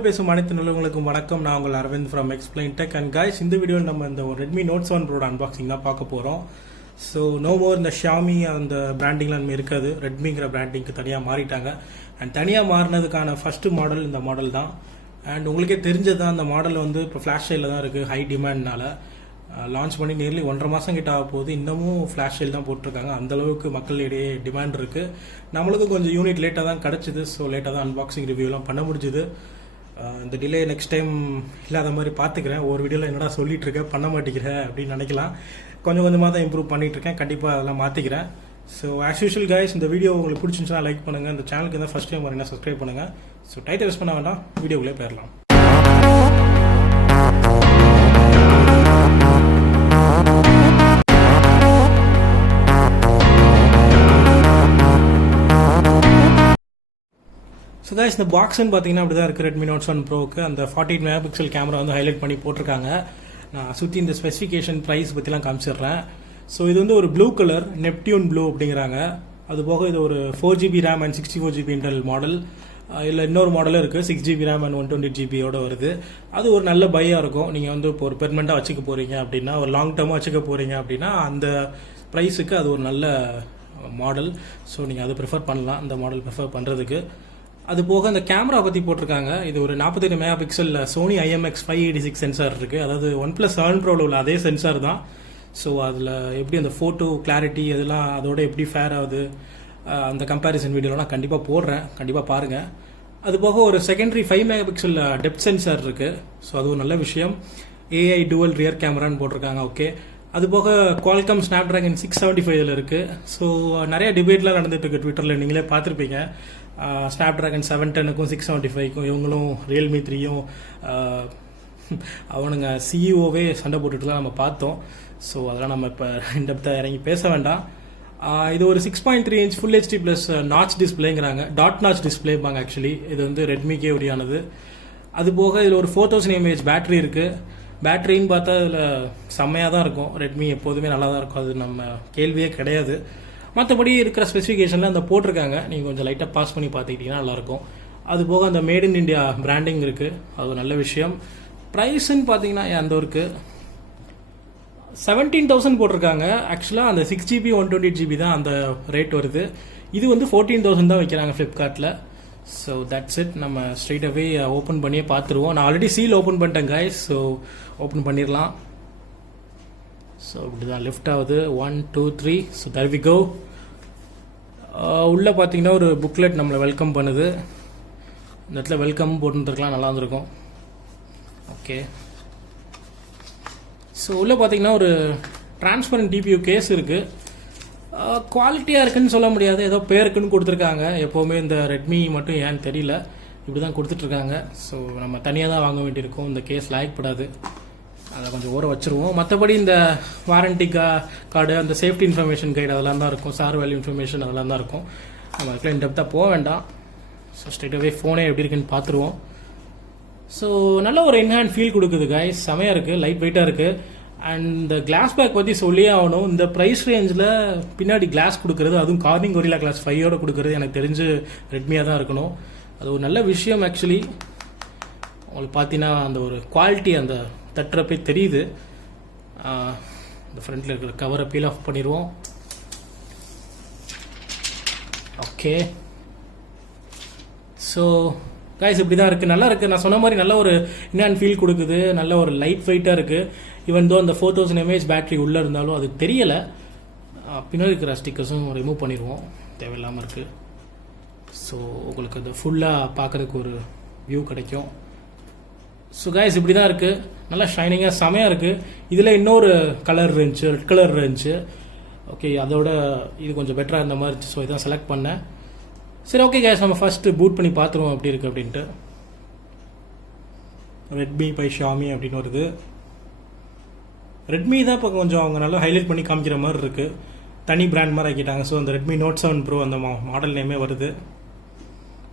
தமிழ் பேசும் அனைத்து நல்லவங்களுக்கும் வணக்கம். நான் உங்கள் Aravind from explain tech. And guys, இந்த வீடியோவில் நம்ம இந்த ரெட்மி நோட் 7 ப்ரோட அன்பாக்சிங் தான் பார்க்க போகிறோம். ஸோ நோ மோர் இந்த ஷியாமி அந்த பிராண்டிங்லாம் நம்ம இருக்காது. ரெட்மிங்கிற பிராண்டிங்க்கு தனியாக மாறிட்டாங்க. அண்ட் தனியாக மாறினதுக்கான ஃபஸ்ட்டு மாடல் இந்த மாடல் தான். அண்ட் உங்களுக்கே தெரிஞ்சது தான், அந்த மாடல் வந்து இப்போ ஃப்ளாஷ் சேலில் தான் இருக்குது. ஹை டிமாண்ட்னால லான்ச் பண்ணி நியர்லி 1.5 மாதம் கிட்ட ஆக போகுது. இன்னமும் ஃப்ளாஷ் சேல் தான் போட்டிருக்காங்க. அந்தளவுக்கு மக்களிடையே டிமாண்ட் இருக்குது. நம்மளுக்கும் கொஞ்சம் யூனிட் லேட்டாக தான் கிடச்சிது. ஸோ லேட்டாக தான் அன்பாக்சிங் ரிவ்யூலாம் பண்ண முடிஞ்சுது. இந்த டிலே நெக்ஸ்ட் டைம் இல்லாத மாதிரி பார்த்துக்கிறேன். ஒரு வீடியோவில் என்னடா சொல்லிட்டு இருக்கேன், பண்ண மாட்டேங்கிறேன் அப்படின்னு நினைக்கலாம். கொஞ்சம் கொஞ்சமாக தான் இம்ப்ரூவ் பண்ணிட்டு இருக்கேன். கண்டிப்பாக அதெல்லாம் மாற்றிக்கிறேன். ஸோ ஆஸ் யூஷுவல் கைஸ், இந்த வீடியோ உங்களுக்கு பிடிச்சிருந்துச்சுன்னா லைக் பண்ணுங்கள். இந்த சேனலுக்கு தான் ஃபஸ்ட் டைம் வரீங்கன்னா சப்ஸ்கிரைப் பண்ணுங்கள். ஸோ டைட்டை வேஸ்ட் பண்ண வேண்டாம், வீடியோக்குள்ளே போயிடலாம். ஸோ கைஸ், இந்த பாக்ஸ்ன்னு பார்த்தீங்கன்னா அப்படி தான் இருக்குது. ரெட்மி நோட் 7 ப்ரோவுக்கு அந்த 48 மெகா பிக்சல் கேமரா வந்து ஹைலைட் பண்ணி போட்டிருக்காங்க. நான் சுற்றி இந்த ஸ்பெசிஃபிகேஷன் ப்ரைஸ் பற்றிலாம் காமிச்சிடுறேன். ஸோ இது வந்து ஒரு ப்ளூ கலர், நெப்டியூன் ப்ளூ அப்படிங்கிறாங்க. அது போக இது ஒரு 4GB RAM and 64GB internal model. இல்லை இன்னொரு மாடலும் இருக்குது, 6GB ரேம் அண்ட் 128GBயோட வருது. அது ஒரு நல்ல பையாக இருக்கும். நீங்கள் வந்து இப்போ ஒரு பெர்மனெண்ட்டாக வச்சுக்க போகிறீங்க அப்படின்னா, ஒரு லாங் டேர்மாக வச்சுக்க போகிறீங்க அப்படின்னா அந்த ப்ரைஸுக்கு அது ஒரு நல்ல மாடல். ஸோ நீங்கள் அதை ப்ரிஃபர் பண்ணலாம், அந்த மாடல் ப்ரிஃபர் பண்ணுறதுக்கு. அது போக அந்த கேமரா பற்றி போட்டிருக்காங்க. இது ஒரு 48 mega pixel Sony IMX 586 sensor இருக்குது. அதாவது OnePlus 7 ப்ரோவில் உள்ள அதே சென்சார் தான். ஸோ அதில் எப்படி அந்த ஃபோட்டோ கிளாரிட்டி அதெல்லாம் அதோட எப்படி ஃபேர் ஆகுது, அந்த கம்பேரிசன் வீடியோலாம் நான் கண்டிப்பாக போடுறேன், கண்டிப்பாக பாருங்கள். அது போக ஒரு secondary 5 mega pixel depth sensor இருக்குது. ஸோ அது ஒரு நல்ல விஷயம். AI டுவல் ரியர் கேமரான்னு போட்டிருக்காங்க. ஓகே. அது போக குவால்காம் ஸ்னாப்டிராகன் 675 இதில் இருக்குது. ஸோ நிறைய டிபேட்லாம் நடந்துட்டு இருக்கு ட்விட்டரில், நீங்களே பார்த்துருப்பீங்க. ஸ்னாப்டிராகன் 710க்கும் 675க்கும் இவங்களும் Realme 3யும் அவனுங்க சிஇஓவே சண்டை போட்டுட்டு தான் நம்ம பார்த்தோம். ஸோ அதெல்லாம் நம்ம இப்போ இன்டெப்த்தாக இறங்கி பேச வேண்டாம். இது ஒரு 6.3 inch full HD plus notch டிஸ்பிளேங்கிறாங்க. டாட் நாச் டிஸ்பிளேப்பாங்க. ஆக்சுவலி இது வந்து ரெட்மிக்கே உரியானது. அது போக இதில் ஒரு 4000 mAh பேட்டரி இருக்குது. பேட்டரின்னு பார்த்தா இதில் செம்மையாக தான் இருக்கும். ரெட்மி எப்போதுமே நல்லா தான் இருக்கும், அது நம்ம கேள்வியே கிடையாது. மற்றபடி இருக்கிற ஸ்பெசிஃபிகேஷனில் அந்த போட்டிருக்காங்க. நீங்கள் கொஞ்சம் லைட்டாக பாஸ் பண்ணி பார்த்துக்கிட்டிங்கன்னா நல்லாயிருக்கும். அது போக அந்த மேட் இன் இண்டியா பிராண்டிங் இருக்குது, அது ஒரு நல்ல விஷயம். ப்ரைஸுன்னு பார்த்தீங்கன்னா அந்த ஒருக்கு 17,000 போட்டிருக்காங்க. ஆக்சுவலாக அந்த 6GB 128GB தான் அந்த ரேட் வருது. இது வந்து 14,000 தான் வைக்கிறாங்க ஃப்ளிப்கார்ட்டில். So that's it. நம்ம ஸ்ட்ரெயிட் அவே ஓப்பன் பண்ணியே பார்த்துருவோம். நான் ஆல்ரெடி சீல் ஓப்பன் பண்ணிட்டேன் கைஸ். ஸோ ஓப்பன் பண்ணிடலாம். ஸோ இப்படி தான் லிஃப்ட் ஆகுது. 1 2 3. So there we go. உள்ளே பார்த்தீங்கன்னா ஒரு புக்லெட் நம்மளை வெல்கம் பண்ணுது. இந்த இடத்துல வெல்கம் போட்டுருக்கலாம், நல்லா இருந்திருக்கும். ஓகே. ஸோ உள்ளே பார்த்தீங்கன்னா ஒரு டிரான்ஸ்பரண்ட் டிபியூ கேஸ் இருக்குது. குவாலிட்டியாக இருக்குன்னு சொல்ல முடியாது, ஏதோ பேருக்குன்னு கொடுத்துருக்காங்க. எப்போவுமே இந்த ரெட்மி மட்டும் ஏன்னு தெரியல, இப்படி தான் கொடுத்துட்ருக்காங்க. ஸோ நம்ம தனியாக தான் வாங்க வேண்டியிருக்கும். இந்த கேஸ் லாய்க்கப்படாது, அதை கொஞ்சம் ஊற வச்சுருவோம். மற்றபடி இந்த வாரண்டி கார்டு, அந்த சேஃப்டி இன்ஃபர்மேஷன் கைடு அதெல்லாம் தான் இருக்கும். சார் வேல்யூ இன்ஃபர்மேஷன் அதெல்லாம் தான் இருக்கும். நம்ம அதுக்குள்ள இன்டெப்த்தாக போக வேண்டாம். ஸோ ஸ்ட்ரெயிட்டாகவே ஃபோனே எப்படி இருக்குன்னு பார்த்துருவோம். ஸோ நல்ல ஒரு இன்ஹேண்ட் ஃபீல் கொடுக்குது கைஸ், செமையாக இருக்குது, லைட் வெயிட்டாக இருக்குது. அண்ட் இந்த கிளாஸ் பேக் பற்றி சொல்லியே ஆகணும். இந்த ப்ரைஸ் ரேஞ்சில் பின்னாடி கிளாஸ் கொடுக்குறது, அதுவும் கார்னிங் கொரில்லா கிளாஸ் 5யோட கொடுக்குறது எனக்கு தெரிஞ்சு ரெட்மியாக தான் இருக்கணும். அது ஒரு நல்ல விஷயம். ஆக்சுவலி உங்களுக்கு பார்த்தீங்கன்னா அந்த ஒரு குவாலிட்டி அந்த தட்டுறப்பே தெரியுது. இந்த ஃப்ரண்ட்டில் இருக்கிற கவரை பீல் ஆஃப் பண்ணிடுவோம். ஓகே. ஸோ கைஸ் இப்படி தான் இருக்குது, நல்லா இருக்குது. நான் சொன்ன மாதிரி நல்ல ஒரு இன்ஹேண்ட் ஃபீல் கொடுக்குது, நல்ல ஒரு லைட் வெயிட்டாக இருக்குது. ஈவன் தோ அந்த 4000 mAh பேட்டரி உள்ளே இருந்தாலும் அது தெரியலை. பின்னாடி இருக்கிற ஸ்டிக்கர்ஸும் ரிமூவ் பண்ணிடுவோம், தேவையில்லாமல் இருக்குது. ஸோ உங்களுக்கு அது ஃபுல்லாக பார்க்குறதுக்கு ஒரு வியூ கிடைக்கும். ஸோ கைஸ் இப்படி தான் இருக்குது, நல்லா ஷைனிங்காக செமையாக இருக்குது. இதில் இன்னொரு கலர் இருந்துச்சு, ரெட் கலர் இருந்துச்சு. ஓகே, அதோட இது கொஞ்சம் பெட்டராக இருந்த மாதிரி இருந்துச்சு. ஸோ இதான் செலக்ட் பண்ணேன். சரி, ஓகே கைஸ், நம்ம ஃபஸ்ட்டு பூட் பண்ணி பார்த்துருவோம் எப்படி இருக்குது அப்படின்ட்டு. ரெட்மி பை ஷாமி அப்படின்னு வருது. ரெட்மி தான் இப்போ கொஞ்சம் அவங்க நல்லா ஹைலைட் பண்ணி காமிக்கிற மாதிரி இருக்குது, தனி பிராண்ட் மாதிரி ஆக்கிட்டாங்க. ஸோ அந்த ரெட்மி நோட் 7 ப்ரோ அந்த மாடல் நேமே வருது.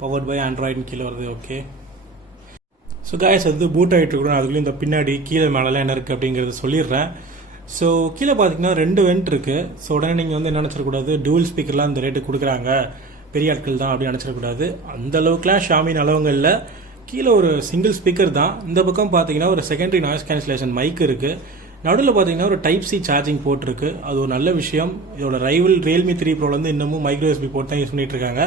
பவர்ட் பை ஆண்ட்ராய்டுன்னு கீழே வருது. ஓகே. ஸோ கைஸ், அது பூட் ஆகிட்டு இருக்கணும். அதுக்குள்ளேயும் இந்த பின்னாடி கீழே மேலெலாம் என்ன இருக்குது அப்படிங்கிறத சொல்லிடுறேன். ஸோ கீழே பார்த்தீங்கன்னா 2 வெண்ட் இருக்குது. ஸோ உடனே நீங்கள் வந்து என்ன நினச்சிடக்கூடாது, டூவல் ஸ்பீக்கர்லாம் இந்த ரேட்டு கொடுக்குறாங்க, பெரிய ஆட்கள் தான் அப்படின்னு நினச்சிடக்கூடாது. அந்த அளவுக்குலாம் ஷாமி நல்லவங்க இல்லை. கீழே ஒரு சிங்கிள் ஸ்பீக்கர் தான். இந்த பக்கம் பார்த்தீங்கன்னா ஒரு செகண்டரி நாய்ஸ் கேன்சலேஷன் மைக் இருக்குது. நடுவில் பார்த்தீங்கன்னா ஒரு டைப் சி சார்ஜிங் போர்ட் இருக்குது. அது ஒரு நல்ல விஷயம். இதோட ரைவல் ரியல்மி 3 ப்ரோல வந்து இன்னமும் மைக்ரோ யூஎஸ்பி போர்ட் தான் யூஸ் பண்ணிட்டு இருக்காங்க.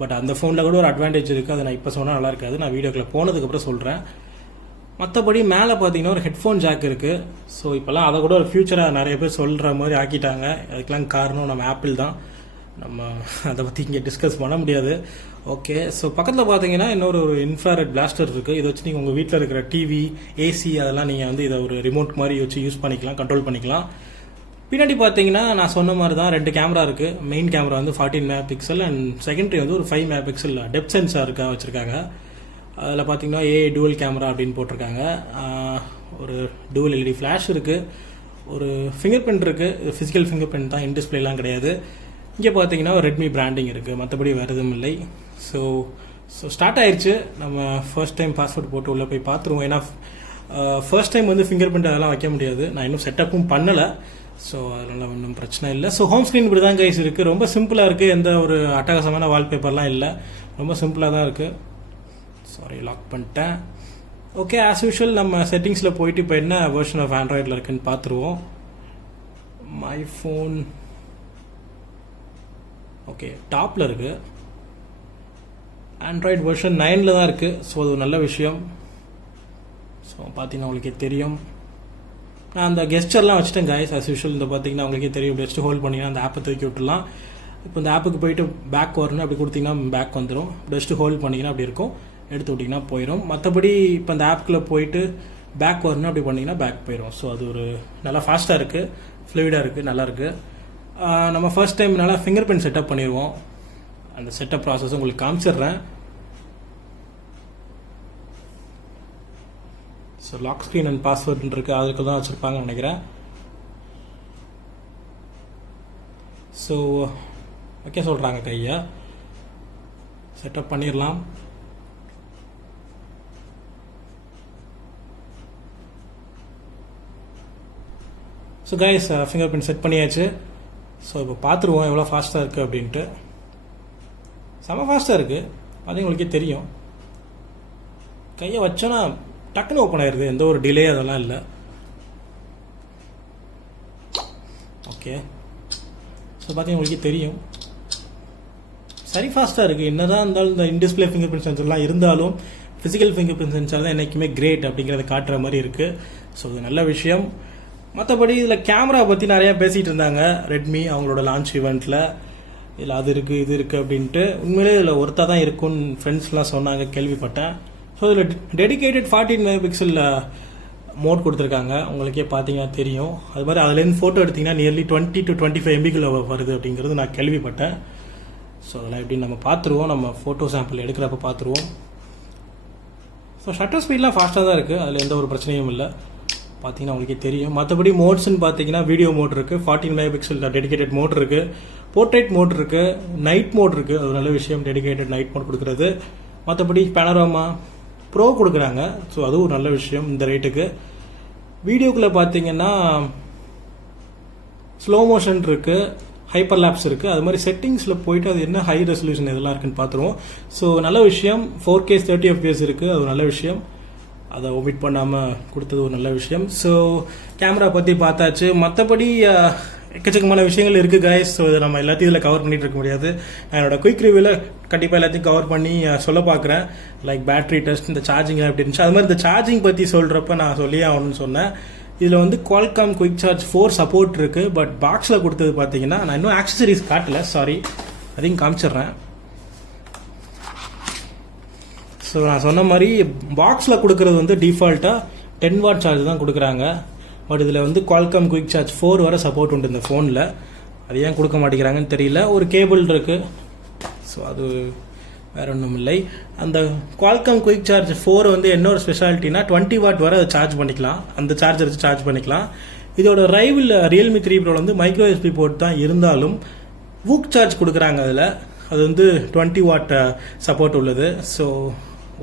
பட் அந்த ஃபோனில் கூட ஒரு அட்வான்டேஜ் இருக்குது. அதை நான் இப்போ சொன்னால் நல்லா இருக்காது, நான் வீடியோக்குள்ள போனதுக்கப்புறம் சொல்கிறேன். மற்றபடி மேலே பார்த்தீங்கன்னா ஒரு ஹெட்ஃபோன் ஜாக் இருக்குது. ஸோ இப்போல்லாம் அதை கூட ஒரு ஃபியூச்சராக நிறைய பேர் சொல்கிற மாதிரி ஆக்கிட்டாங்க. அதுக்கெல்லாம் காரணம் நம்ம ஆப்பிள் தான். நம்ம அதை பற்றி இங்கே டிஸ்கஸ் பண்ண முடியாது. ஓகே, ஸோ பக்கத்தில் பார்த்தீங்கன்னா இன்னொரு இன்ஃப்ராரெட் பிளாஸ்டர் இருக்குது. இதை வச்சு நீங்கள் உங்கள் வீட்டில் இருக்கிற டிவி, ஏசி அதெல்லாம் நீங்கள் வந்து இதை ஒரு ரிமோட் மாதிரி வச்சு யூஸ் பண்ணிக்கலாம், கண்ட்ரோல் பண்ணிக்கலாம். பின்னாடி பார்த்தீங்கன்னா நான் சொன்ன மாதிரி தான் 2 கேமரா இருக்குது. மெயின் கேமரா வந்து 14 மெகா பிக்சல் அண்ட் செகண்டரி வந்து ஒரு 5 மெகா பிக்சல் டெப்த் சென்சாருக்காக வச்சுருக்காங்க. அதில் பார்த்தீங்கன்னா டூவல் கேமரா அப்படின்னு போட்டிருக்காங்க. ஒரு டூவல் எல்இடி ஃப்ளாஷ் இருக்குது. ஒரு ஃபிங்கர் பிரிண்ட் இருக்குது. இது ஃபிசிக்கல் ஃபிங்கர் பிரிண்ட் தான், இன் டிஸ்பிளேலாம் கிடையாது. இங்கே பார்த்தீங்கன்னா ரெட்மி பிராண்டிங் இருக்குது, மற்றபடி வேறு எதுவும் இல்லை. ஸோ ஸ்டார்ட் ஆயிடுச்சு. நம்ம ஃபர்ஸ்ட் டைம் பாஸ்வேர்ட் போட்டு உள்ளே போய் பார்த்துருவோம். ஏன்னா ஃபர்ஸ்ட் டைம் வந்து ஃபிங்கர் பிரிண்ட் அதெல்லாம் வைக்க முடியாது. நான் இன்னும் செட்டப்பும் பண்ணலை. ஸோ அதனால் ஒன்றும் பிரச்சனை இல்லை. ஸோ ஹோம் ஸ்க்ரீன் இப்படி தான் கைஸ் இருக்குது. ரொம்ப சிம்பிளாக இருக்குது. எந்த ஒரு அட்டகாசமான வால்பேப்பர்லாம் இல்லை, ரொம்ப சிம்பிளாக தான் இருக்குது. சாரி, லாக் பண்ணிட்டேன். ஓகே, ஆஸ் யூஷுவல் நம்ம செட்டிங்ஸில் போயிட்டு இப்போ என்ன வெர்ஷன் ஆஃப் ஆண்ட்ராய்டில் இருக்குன்னு பார்த்துருவோம். மை ஃபோன் ஓகே டாப்பில் இருக்குது. ஆண்ட்ராய்டு வெர்ஷன் 9 தான் இருக்குது. ஸோ அது ஒரு நல்ல விஷயம். ஸோ பார்த்தீங்கன்னா உங்களுக்கே தெரியும், நான் அந்த கெஸ்டர்லாம் வச்சுட்டேன் கைஸ். ஆஸ் யூஷுவல் இந்த பார்த்தீங்கன்னா உங்களுக்கே தெரியும், ஜஸ்ட் ஹோல்ட் பண்ணிங்கன்னா அந்த ஆப்பை தூக்கி விட்டுலாம். இப்போ இந்த ஆப்புக்கு போயிட்டு பேக் வரணும், அப்படி கொடுத்தீங்கன்னா பேக் வந்துடும். ஜஸ்ட் ஹோல்ட் பண்ணிங்கன்னா அப்படி இருக்கும், எடுத்து விட்டிங்கன்னா போயிடும். மற்றபடி இப்போ அந்த ஆப்புக்குள்ளே போயிட்டு பேக் வரணும், அப்படி பண்ணிங்கன்னா பேக் போயிடும். ஸோ அது ஒரு நல்லா ஃபாஸ்ட்டாக இருக்குது, ஃப்ளூயிடாக இருக்குது, நல்லாயிருக்கு. நம்ம ஃபர்ஸ்ட் டைம் நல்லா ஃபிங்கர் பிரிண்ட் செட்டப் பண்ணிடுவோம். அந்த செட்டப் ப்ராசஸ் உங்களுக்கு காமிச்சிடுறேன். So lock screen and password இருக்குது, அதுக்கு தான் வச்சுருப்பாங்கன்னு நினைக்கிறேன். ஸோ ஓகே சொல்கிறாங்க, கையை செட்டப் பண்ணிடலாம். So guys, finger print set பண்ணியாச்சு. ஸோ இப்போ பார்த்துருவோம் எவ்வளோ ஃபாஸ்ட்டாக இருக்குது அப்படின்ட்டு. செம்ம ஃபாஸ்ட்டாக இருக்குது, அது உங்களுக்கே தெரியும். கையை வச்சோன்னா டக்குன்னு ஓப்பன் ஆயிடுது, எந்த ஒரு டிலே அதெல்லாம் இல்லை. ஓகே, ஸோ பார்த்தீங்கன்னா உங்களுக்கே தெரியும், சரி ஃபாஸ்ட்டாக இருக்குது. என்ன தான் இருந்தாலும் இந்த இன்டிஸ்பிளே ஃபிங்கர் பிரிண்ட் சென்சர்லாம் இருந்தாலும் ஃபிசிக்கல் ஃபிங்கர் பிரிண்ட் சென்சார் தான் என்றைக்குமே கிரேட் அப்படிங்கிறத காட்டுற மாதிரி இருக்குது. ஸோ இது நல்ல விஷயம். மற்றபடி இதில் கேமரா பற்றி நிறையா பேசிகிட்டு இருந்தாங்க ரெட்மி அவங்களோட லான்ச் ஈவெண்ட்டில். இதில் அது இருக்குது இது இருக்குது அப்படின்ட்டு. உண்மையிலே இதில் ஒருத்தா தான் இருக்குன்னு ஃப்ரெண்ட்ஸ்லாம் சொன்னாங்க, கேள்விப்பட்டேன். ஸோ இதில் டெடிகேட்டட் 14 மெகா பிக்சல் மோட் கொடுத்துருக்காங்க, உங்களுக்கே பார்த்தீங்கன்னா தெரியும். அது மாதிரி அதுலேருந்து ஃபோட்டோ எடுத்திங்கன்னா நியர்லி 20 to 25 MB வருது அப்படிங்கிறது நான் கேள்விப்பட்டேன். ஸோ அதெல்லாம் எப்படின்னு நம்ம பார்த்துருவோம், நம்ம ஃபோட்டோ சாம்பிள் எடுக்கிறப்ப பார்த்துருவோம். ஸோ ஷட்டர் ஸ்பீட்லாம் ஃபாஸ்ட்டாக தான் இருக்குது, அதில் எந்த ஒரு பிரச்சனையும் இல்லை, பார்த்தீங்கன்னா உங்களுக்கே தெரியும். மற்றபடி மோட்ஸ்ன்னு பார்த்தீங்கன்னா வீடியோ மோட் இருக்குது, 14 மெகா பிக்சல் டெடிகேட்டட் மோட் இருக்குது, போர்ட்ரேட் மோட் இருக்குது, நைட் மோட் இருக்குது. அது நல்ல விஷயம், டெடிகேட்டட் நைட் மோட் கொடுக்குறது. மற்றபடி பேனரோமா ப்ரோ கொடுக்குறாங்க. ஸோ அதுவும் ஒரு நல்ல விஷயம் இந்த ரேட்டுக்கு. வீடியோக்குள்ளே பார்த்தீங்கன்னா ஸ்லோ மோஷன் இருக்குது, ஹைப்பர் லேப்ஸ் இருக்குது. அது மாதிரி செட்டிங்ஸில் போயிட்டு அது என்ன ஹை ரெசல்யூஷன் இதெல்லாம் இருக்குன்னு பார்த்துருவோம். ஸோ நல்ல விஷயம், 4K 30 FPS இருக்குது, அது ஒரு நல்ல விஷயம். அதை ஒமிட் பண்ணாமல் கொடுத்தது ஒரு நல்ல விஷயம். ஸோ கேமரா பற்றி பார்த்தாச்சு. மற்றபடி எக்கச்சக்கமான விஷயங்கள் இருக்குது கைஸ். ஸோ இதை நம்ம எல்லாத்தையும் இதில் கவர் பண்ணிட்டு இருக்க முடியாது. நான் என்னோட குயிக் ரிவ்யூவில் கண்டிப்பாக எல்லாத்தையும் கவர் பண்ணி சொல்ல பார்க்குறேன். லைக் பேட்டரி டெஸ்ட், இந்த சார்ஜிங் எப்படி இருந்துச்சு, அது மாதிரி இந்த சார்ஜிங் பற்றி சொல்கிறப்ப நான் சொல்லியே ஆகணும்னு சொன்னேன். இதில் வந்து குவால்காம் குயிக் சார்ஜ் 4 சப்போர்ட் இருக்குது. பட் பாக்ஸில் கொடுத்தது பார்த்தீங்கன்னா, நான் இன்னும் ஆக்சசரிஸ் காட்டல, சாரி, அதையும் காமிச்சிடுறேன். ஸோ நான் சொன்ன மாதிரி பாக்ஸில் கொடுக்குறது வந்து டிஃபால்ட்டாக 10 வாட் சார்ஜ் தான் கொடுக்குறாங்க. பட் இதில் வந்து குவால்காம் குயிக் சார்ஜ் 4 வரை சப்போர்ட் உண்டு இந்த ஃபோனில். அது ஏன் கொடுக்க மாட்டேங்கிறாங்கன்னு தெரியல. ஒரு கேபிள் இருக்குது, ஸோ அது வேற ஒன்றும் இல்லை. அந்த குவால்காம் குயிக் சார்ஜ் 4 வந்து என்ன ஒரு ஸ்பெஷாலிட்டினா 20 வாட் வரை அதை சார்ஜ் பண்ணிக்கலாம், அந்த சார்ஜர் வச்சு சார்ஜ் பண்ணிக்கலாம். இதோட ரைவல் ரியல்மி 3 ப்ரோவில் வந்து மைக்ரோ யூஎஸ்பி போர்ட் தான் இருந்தாலும் வூக் சார்ஜ் கொடுக்குறாங்க. அதில் அது வந்து 20 வாட் சப்போர்ட் உள்ளது. ஸோ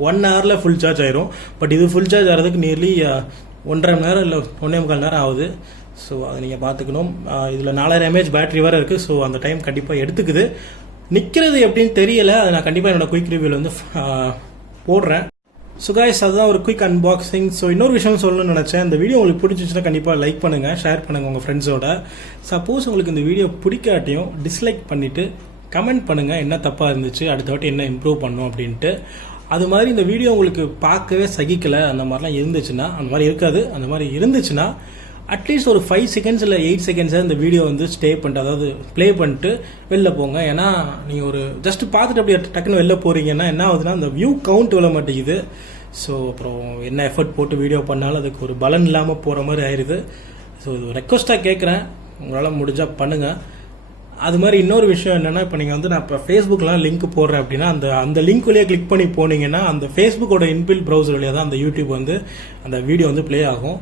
1 ஹவரில் ஃபுல் சார்ஜ் ஆயிரும். பட் இது ஃபுல் சார்ஜ் ஆகிறதுக்கு நியர்லி 1.5 மணி நேரம் இல்லை 1.25 நேரம் ஆகுது. ஸோ அதை நீங்கள் பார்த்துக்கணும். இதில் 4000 mAh பேட்டரி வேறு இருக்குது. ஸோ அந்த டைம் கண்டிப்பாக எடுத்துக்குது. நிற்கிறது எப்படின்னு தெரியல, அதை நான் கண்டிப்பாக என்னோட குயிக் ரிவ்யூவில் வந்து போடுறேன். ஸோ கைஸ் அதுதான் ஒரு குயிக் அன்பாக்சிங். ஸோ இன்னொரு விஷயம் சொல்லணும்னு நினச்சேன். இந்த வீடியோ உங்களுக்கு பிடிச்சிச்சுன்னா கண்டிப்பாக லைக் பண்ணுங்கள், ஷேர் பண்ணுங்கள் உங்கள் ஃப்ரெண்ட்ஸோட. சப்போஸ் உங்களுக்கு இந்த வீடியோ பிடிக்காட்டியும் டிஸ்லைக் பண்ணிவிட்டு கமெண்ட் பண்ணுங்கள் என்ன தப்பாக இருந்துச்சு, அடுத்த வாட்டி என்ன இம்ப்ரூவ் பண்ணும் அப்படின்ட்டு. அது மாதிரி இந்த வீடியோ உங்களுக்கு பார்க்கவே சகிக்கலை அந்த மாதிரிலாம் இருந்துச்சுன்னா, அந்த மாதிரி இருக்காது, அந்த மாதிரி இருந்துச்சுன்னா அட்லீஸ்ட் ஒரு 5 செகண்ட்ஸ் இல்லை 8 செகண்ட்ஸாக இந்த வீடியோ வந்து ஸ்டே பண்ணிட்டு, அதாவது ப்ளே பண்ணிட்டு வெளில போங்க. ஏன்னா நீங்கள் ஒரு ஜஸ்ட் பார்த்துட்டு அப்படியே டக்குன்னு வெளில போகிறீங்கன்னா என்ன ஆகுதுன்னா அந்த வியூ கவுண்ட் விழ மாட்டேங்குது. ஸோ அப்புறம் என்ன எஃபர்ட் போட்டு வீடியோ பண்ணாலும் அதுக்கு ஒரு பலன் இல்லாமல் போகிற மாதிரி ஆயிடுது. ஸோ இது ரெக்வஸ்ட்டாக கேட்குறேன், உங்களால் முடிஞ்சால் பண்ணுங்கள். அது மாதிரி இன்னொரு விஷயம் என்னென்னா, இப்போ நீங்கள் வந்து நான் இப்போ ஃபேஸ்புக்கெலாம் லிங்க் போடுறேன் அப்படின்னா அந்த லிங்க் வழியாக கிளிக் பண்ணி போனீங்கன்னா அந்த ஃபேஸ்புக்கோட இன்பில் ப்ரௌசர் வழியாக தான் அந்த யூடியூப் வந்து அந்த வீடியோ வந்து ப்ளே ஆகும்.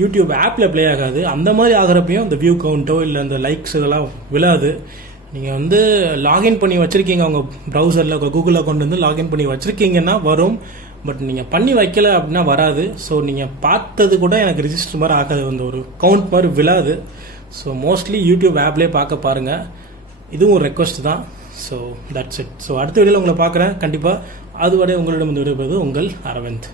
யூடியூப் ஆப்பில் ப்ளே ஆகாது. அந்த மாதிரி ஆகிறப்பையும் அந்த வியூ கவுண்ட்டோ இல்லை அந்த லைக்ஸ் இதெல்லாம் விழாது. நீங்கள் வந்து லாகின் பண்ணி வச்சுருக்கீங்க உங்கள் ப்ரௌசரில், கூகுள் அக்கௌண்ட் வந்து லாகின் பண்ணி வச்சுருக்கீங்கன்னா வரும். பட் நீங்கள் பண்ணி வைக்கல அப்படின்னா வராது. ஸோ நீங்கள் பார்த்தது கூட எனக்கு ரிஜிஸ்டர் மாதிரி ஆகாது, அந்த ஒரு கவுண்ட் மாதிரி விழாது. ஸோ மோஸ்ட்லி யூடியூப் ஆப்லேயே பார்க்க பாருங்கள். இதுவும் ஒரு ரெக்வஸ்ட் தான். So that's it. ஸோ அடுத்த வீடியோவில் உங்களை பார்க்குறேன் கண்டிப்பாக. அதுவரை உங்களிடம் விடைபெறுவது உங்கள் அரவிந்த்.